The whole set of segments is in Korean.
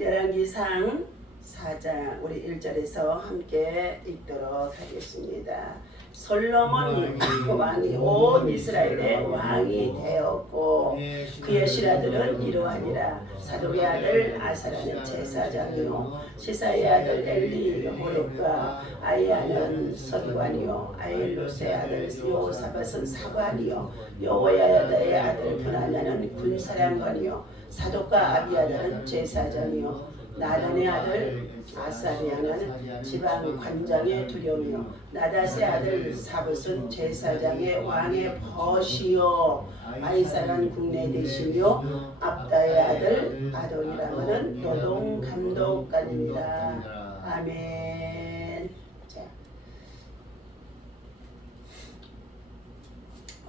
열왕기상 4장 우리 1절에서 함께 읽도록 하겠습니다. 솔로몬 왕이 온 이스라엘의 왕이 되었고 그의 신하들은 이러하니라. 사독의 아들 아사라는 제사장이요 시사의 아들 엘리 호렙과 아이야는 서기관이요 아일롯의 아들 요사밧은 사관이요 여호야다의 아들 브나냐는 군사령관이요 사독과 아비아다는 제사장이요 나단의 아들 아사리아는 지방 관장의 두령이요 나닷의 아들 사붓은 제사장의 왕의 벗이요 아이사는 국내 대신이요 압다의 아들 아돈이라는 노동 감독관입니다. 아멘. 자,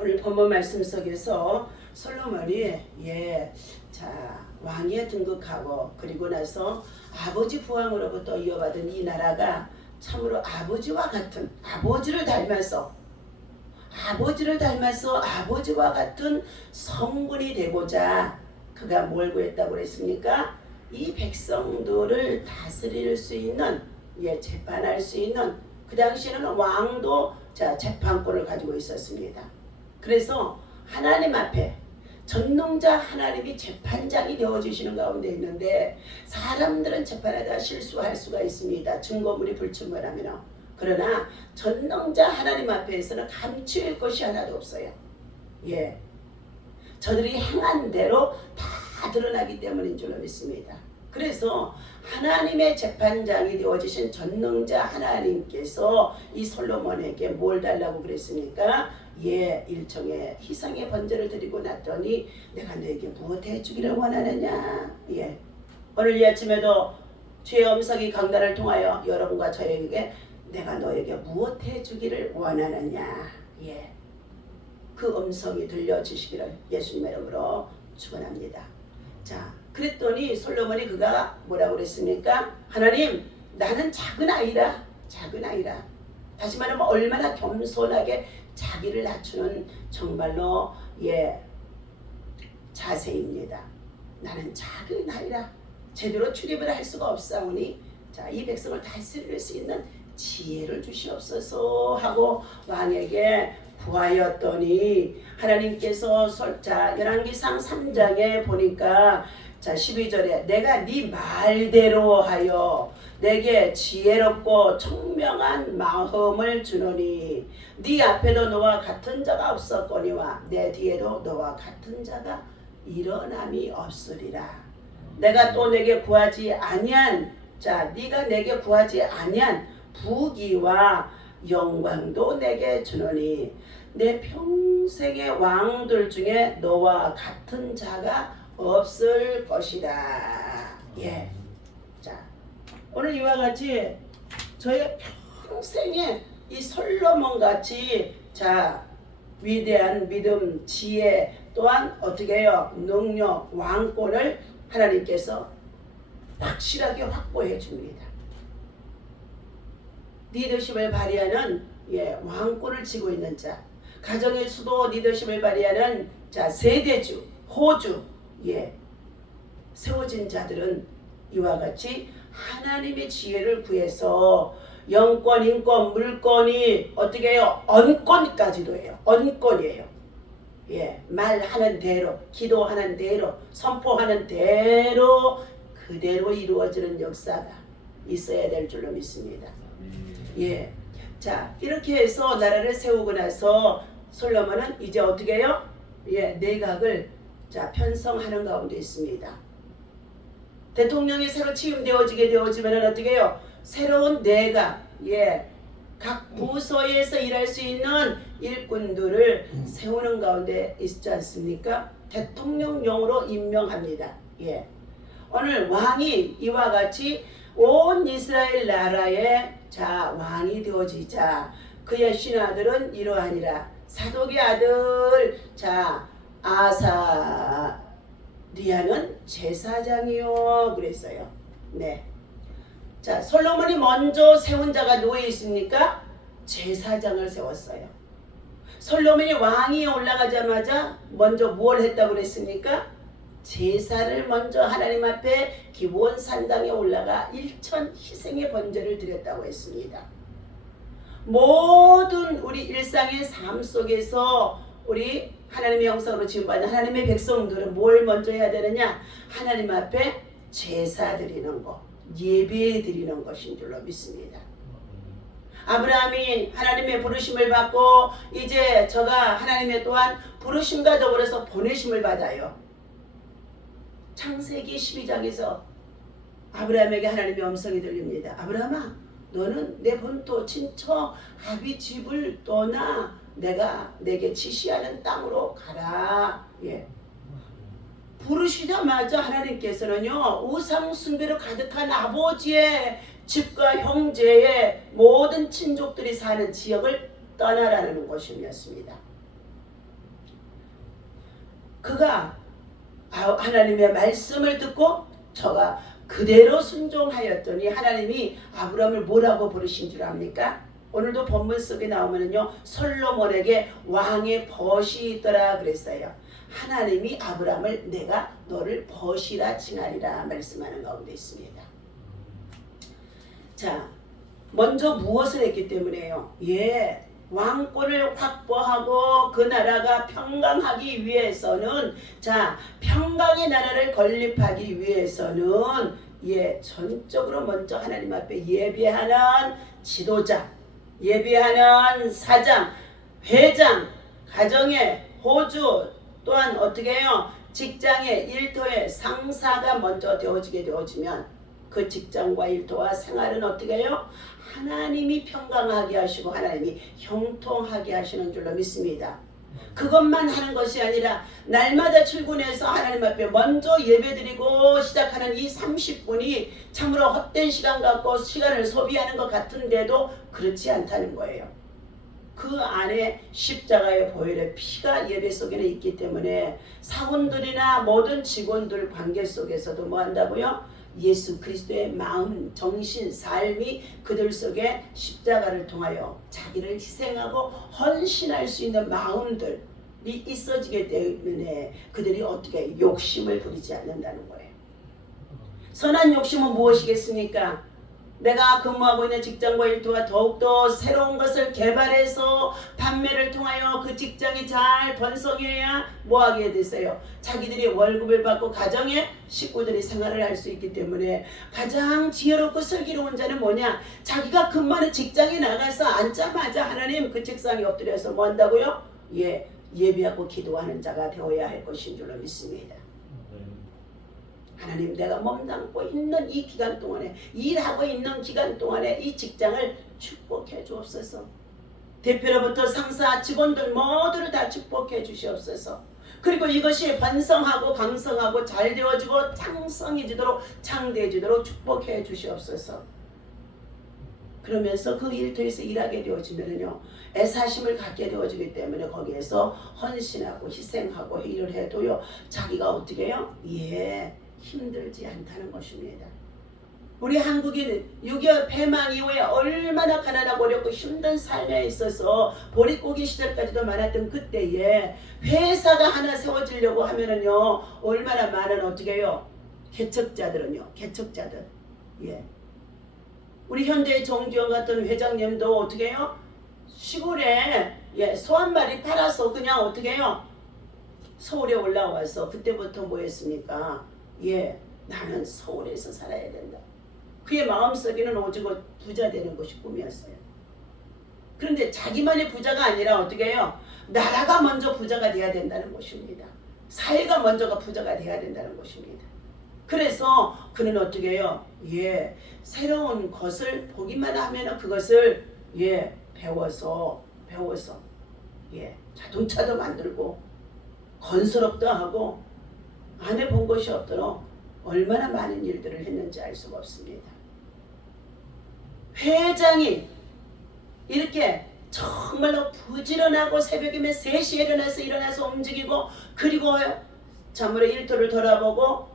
오늘 본문 말씀 속에서 솔로몬이 왕위에 등극하고 그리고 나서 아버지 부왕으로부터 이어받은 이 나라가 참으로 아버지와 같은 아버지를 닮아서 아버지와 같은 성군이 되고자 그가 뭘 구했다고 그랬습니까? 이 백성들을 다스릴 수 있는 재판할 수 있는 그 당시에는 왕도 재판권을 가지고 있었습니다. 그래서 하나님 앞에 전능자 하나님이 재판장이 되어주시는 가운데 있는데 사람들은 재판하다 실수할 수가 있습니다. 증거물이 불충분하면. 그러나 전능자 하나님 앞에서는 감추일 것이 하나도 없어요. 저들이 행한 대로 다 드러나기 때문인 줄로 믿습니다. 그래서 하나님의 재판장이 되어주신 전능자 하나님께서 이 솔로몬에게 뭘 달라고 그랬습니까? 일종의 희생의 번제를 드리고 났더니 내가 너에게 무엇 해주기를 원하느냐. 오늘 이 아침에도 주의 음성이 강단을 통하여 여러분과 저에게 내가 너에게 무엇 해주기를 원하느냐. 그 음성이 들려주시기를 예수님의 이름으로 축원합니다. 자, 그랬더니 솔로몬이 그가 뭐라고 그랬습니까? 하나님, 나는 작은 아이라. 다시 말하면 얼마나 겸손하게 자기를 낮추는 정말로 자세입니다. 나는 작은 아이라 제대로 출입을 할 수가 없사오니 이 백성을 다스릴 수 있는 지혜를 주시옵소서 하고 왕에게 구하였더니 하나님께서 열왕기상 3장에 보니까 12절에 내가 네 말대로 하여 내게 지혜롭고 청명한 마음을 주노니 네 앞에도 너와 같은 자가 없었거니와 내 뒤에도 너와 같은 자가 일어남이 없으리라. 내가 또 내게 구하지 아니한 네가 내게 구하지 아니한 부귀와 영광도 내게 주노니 내 평생의 왕들 중에 너와 같은 자가 없을 것이다. 오늘 이와 같이 저의 평생에 이 솔로몬 같이 위대한 믿음, 지혜 또한 어떻게 해요? 능력, 왕권을 하나님께서 확실하게 확보해 줍니다. 리더십을 발휘하는 왕권을 쥐고 있는 자, 가정의 수도 리더십을 발휘하는 세대주, 호주 세워진 자들은 이와 같이 하나님의 지혜를 구해서 영권, 인권, 물권이 어떻게 해요? 언권까지도 해요. 언권이에요. 말하는 대로, 기도하는 대로, 선포하는 대로 그대로 이루어지는 역사가 있어야 될 줄로 믿습니다. 이렇게 해서 나라를 세우고 나서 솔로몬은 이제 어떻게 해요? 내각을 편성하는 가운데 있습니다. 대통령이 새로 되어지면 어떻게 해요? 새로운 내각, 각 부서에서 일할 수 있는 일꾼들을 세우는 가운데 있지 않습니까? 대통령령으로 임명합니다. 오늘 왕이 이와 같이 온 이스라엘 나라의 왕이 되어지자 그의 신하들은 이러하니라. 사독의 아들 아사리아는 제사장이요 그랬어요. 솔로몬이 먼저 세운 자가 누구에 있습니까? 제사장을 세웠어요. 솔로몬이 왕위에 올라가자마자 먼저 뭘 했다고 그랬습니까? 제사를 먼저 하나님 앞에 기본 산당에 올라가 일천 희생의 번제를 드렸다고 했습니다. 모든 우리 일상의 삶 속에서 우리 하나님의 형상으로 지음받은 하나님의 백성들은 뭘 먼저 해야 되느냐? 하나님 앞에 제사 드리는 것, 예배 드리는 것인 줄로 믿습니다. 아브라함이 하나님의 부르심을 받고 이제 저가 하나님의 또한 부르심과 더불어서 보내심을 받아요. 창세기 12장에서 아브라함에게 하나님의 음성이 들립니다. 아브라함아, 너는 내 본토 친척 아비 집을 떠나 내가 내게 지시하는 땅으로 가라. 예. 부르시자마자 하나님께서는요, 우상 숭배로 가득한 아버지의 집과 형제의 모든 친족들이 사는 지역을 떠나라는 것이었습니다. 그가 하나님의 말씀을 듣고 저가 그대로 순종하였더니 하나님이 아브라함을 뭐라고 부르신 줄 압니까? 오늘도 본문 속에 나오면은요, 솔로몬에게 왕의 벗이 있더라 그랬어요. 하나님이 아브라함을 내가 너를 벗이라 칭하리라 말씀하는 가운데 있습니다. 자, 먼저 무엇을 했기 때문에요? 예, 왕권을 확보하고 그 나라가 평강하기 위해서는, 자, 평강의 나라를 건립하기 위해서는 예, 전적으로 먼저 하나님 앞에 예배하는 지도자, 예배하는 사장, 회장, 가정의 호주, 또한 어떻게 해요? 직장의 일터의 상사가 먼저 되어지면 그 직장과 일터와 생활은 어떻게 해요? 하나님이 평강하게 하시고 하나님이 형통하게 하시는 줄로 믿습니다. 그것만 하는 것이 아니라 날마다 출근해서 하나님 앞에 먼저 예배드리고 시작하는 이 30분이 참으로 헛된 시간 같고 시간을 소비하는 것 같은데도 그렇지 않다는 거예요. 그 안에 십자가의 보혈의 피가 예배 속에는 있기 때문에 사원들이나 모든 직원들 관계 속에서도 뭐 한다고요? 예수 그리스도의 마음, 정신, 삶이 그들 속에 십자가를 통하여 자기를 희생하고 헌신할 수 있는 마음들이 있어지기 때문에 그들이 어떻게 욕심을 부리지 않는다는 거예요. 선한 욕심은 무엇이겠습니까? 내가 근무하고 있는 직장과 일터와 더욱더 새로운 것을 개발해서 판매를 통하여 그 직장이 잘 번성해야 뭐하게 되세요? 자기들이 월급을 받고 가정의 식구들이 생활을 할 수 있기 때문에 가장 지혜롭고 슬기로운 자는 뭐냐? 자기가 근무하는 직장에 나가서 앉자마자 하나님 그 책상에 엎드려서 뭐 한다고요? 예, 예배하고 기도하는 자가 되어야 할 것인 줄로 믿습니다. 하나님, 내가 몸담고 있는 이 기간 동안에, 일하고 있는 기간 동안에 이 직장을 축복해 주옵소서. 대표로부터 상사, 직원들 모두를 다 축복해 주시옵소서. 그리고 이것이 번성하고 강성하고 잘 되어지고 창성해지도록 창대해지도록 축복해 주시옵소서. 그러면서 그 일터에서 일하게 되어지면요, 애사심을 갖게 되어지기 때문에 거기에서 헌신하고 희생하고 일을 해도요, 자기가 어떻게 해요? 예, 힘들지 않다는 것입니다. 우리 한국인 6.25 폐망 이후에 얼마나 가난하고 어렵고 힘든 삶에 있어서 보릿고기 시절까지도 많았던 그때에 회사가 하나 세워지려고 하면은요, 얼마나 많은 어떻게 해요? 개척자들은요, 개척자들. 예. 우리 현대 정주영 같은 회장님도 어떻게 해요? 시골에 예, 소 한 마리 팔아서 그냥 어떻게 해요? 서울에 올라와서 그때부터 뭐 했습니까? 예, 나는 서울에서 살아야 된다. 그의 마음속에는 오직 부자 되는 것이 꿈이었어요. 그런데 자기만의 부자가 아니라 어떻게 해요? 나라가 먼저 부자가 돼야 된다는 것입니다. 사회가 먼저가 부자가 돼야 된다는 것입니다. 그래서 그는 어떻게 해요? 예, 새로운 것을 보기만 하면 그것을 예, 배워서 예, 자동차도 만들고 건설업도 하고 안 해본 것이 없도록 얼마나 많은 일들을 했는지 알 수가 없습니다. 회장이 이렇게 정말로 부지런하고 새벽이면 3시에 일어나서 움직이고 그리고 참으로 일터를 돌아보고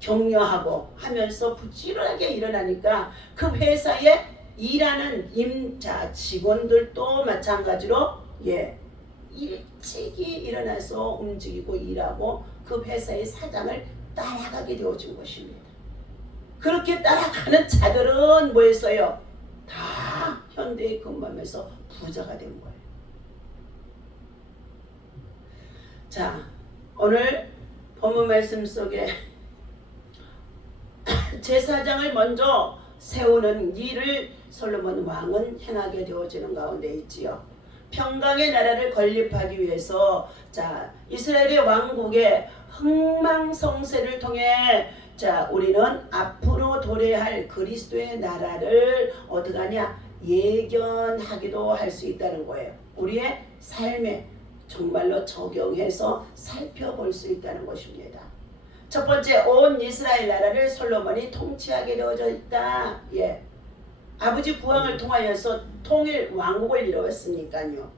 격려하고 하면서 부지런하게 일어나니까 그 회사에 일하는 임자 직원들도 마찬가지로 예, 일찍이 일어나서 움직이고 일하고 그 그 회사의 사장을 따라가게 되어진 것입니다. 그렇게 따라가는 자들은 뭐였어요? 다 현대에 근무하면서 부자가 된 거예요. 자, 오늘 본문 말씀 속에 제사장을 먼저 세우는 일을 솔로몬 왕은 행하게 되어지는 가운데 있지요. 평강의 나라를 건립하기 위해서 자, 이스라엘의 왕국의 흥망성쇠를 통해 자, 우리는 앞으로 도래할 그리스도의 나라를 어떻게 하냐? 예견하기도 할 수 있다는 거예요. 우리의 삶에 정말로 적용해서 살펴볼 수 있다는 것입니다. 첫 번째, 온 이스라엘 나라를 솔로몬이 통치하게 되어져 있다. 예. 아버지 부왕을 통하여서 통일 왕국을 이루었으니까요.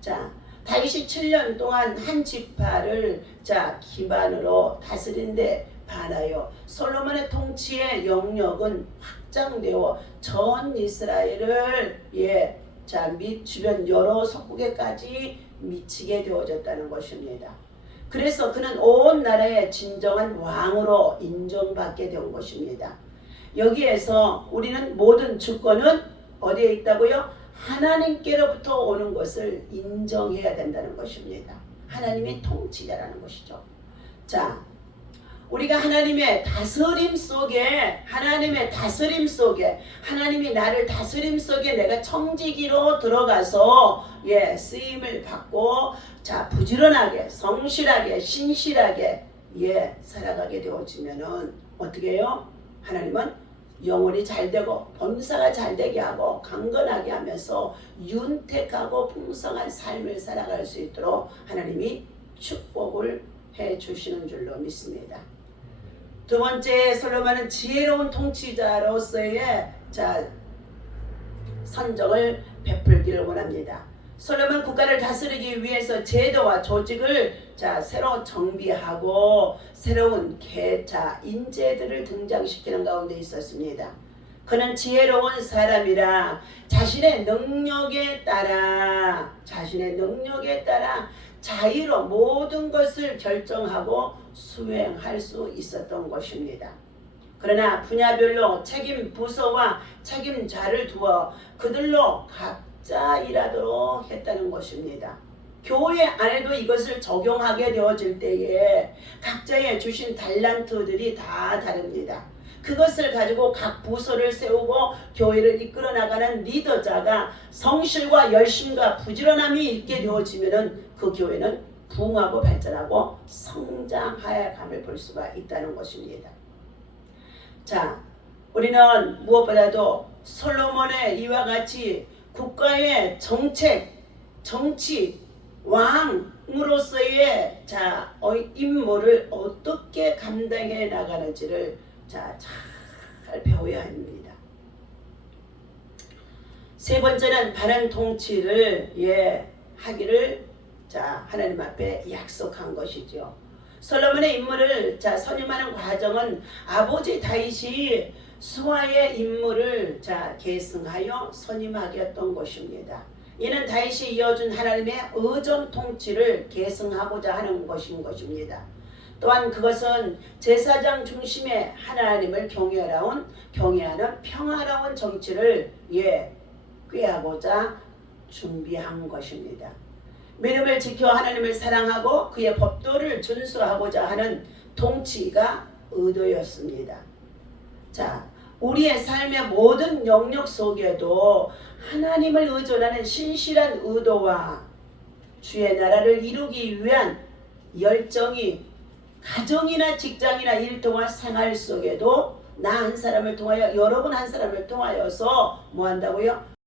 자, 다윗이 7년 동안 한 지파를 자 기반으로 다스린 데 반하여 솔로몬의 통치의 영역은 확장되어 전 이스라엘을 예, 자, 및 주변 여러 속국에까지 미치게 되어졌다는 것입니다. 그래서 그는 온 나라의 진정한 왕으로 인정받게 된 것입니다. 여기에서 우리는 모든 주권은 어디에 있다고요? 하나님께로부터 오는 것을 인정해야 된다는 것입니다. 하나님이 통치자라는 것이죠. 자, 우리가 하나님의 다스림 속에 하나님이 나를 다스림 속에 내가 청지기로 들어가서 예, 쓰임을 받고 자, 부지런하게 성실하게 신실하게 예, 살아가게 되어지면은 어떻게 해요? 하나님은 영혼이 잘되고 범사가 잘되게 하고 강건하게 하면서 윤택하고 풍성한 삶을 살아갈 수 있도록 하나님이 축복을 해 주시는 줄로 믿습니다. 두 번째, 솔로몬은 지혜로운 통치자로서의 자, 선정을 베풀기를 원합니다. 솔로몬 국가를 다스리기 위해서 제도와 조직을 자, 새로 정비하고 새로운 인재들을 등장시키는 가운데 있었습니다. 그는 지혜로운 사람이라 자신의 능력에 따라 자유로 모든 것을 결정하고 수행할 수 있었던 것입니다. 그러나 분야별로 책임 부서와 책임자를 두어 그들로 각자 일하도록 했다는 것입니다. 교회 안에도 이것을 적용하게 되어질 때에 각자의 주신 달란트들이 다 다릅니다. 그것을 가지고 각 부서를 세우고 교회를 이끌어 나가는 리더자가 성실과 열심과 부지런함이 있게 되어지면은 그 교회는 부흥하고 발전하고 성장하여감을 볼 수가 있다는 것입니다. 자, 우리는 무엇보다도 솔로몬의 이와 같이 국가의 정치 왕으로서의 자, 임무를 어떻게 감당해 나가는지를 자, 잘 배워야 합니다. 세 번째는 바른 통치를 하기를 자, 하나님 앞에 약속한 것이죠. 솔로몬의 임무를 자, 선임하는 과정은 아버지 다윗이 수하의 임무를 자, 계승하여 선임하게 했던 것입니다. 이는 다윗이 이어준 하나님의 의정 통치를 계승하고자 하는 것인 것입니다. 또한 그것은 제사장 중심의 하나님을 경외하는 평화로운 정치를 꾀하고자 준비한 것입니다. 믿음을 지켜 하나님을 사랑하고 그의 법도를 준수하고자 하는 통치가 의도였습니다. 자, 우리의 삶의 모든 영역 속에도 하나님을 의존하는 신실한 의도와 주의 나라를 이루기 위한 열정이 가정이나 직장이나 일터와 생활 속에도 나 한 사람을 통하여 여러분 한 사람을 통하여서 뭐 한다고요?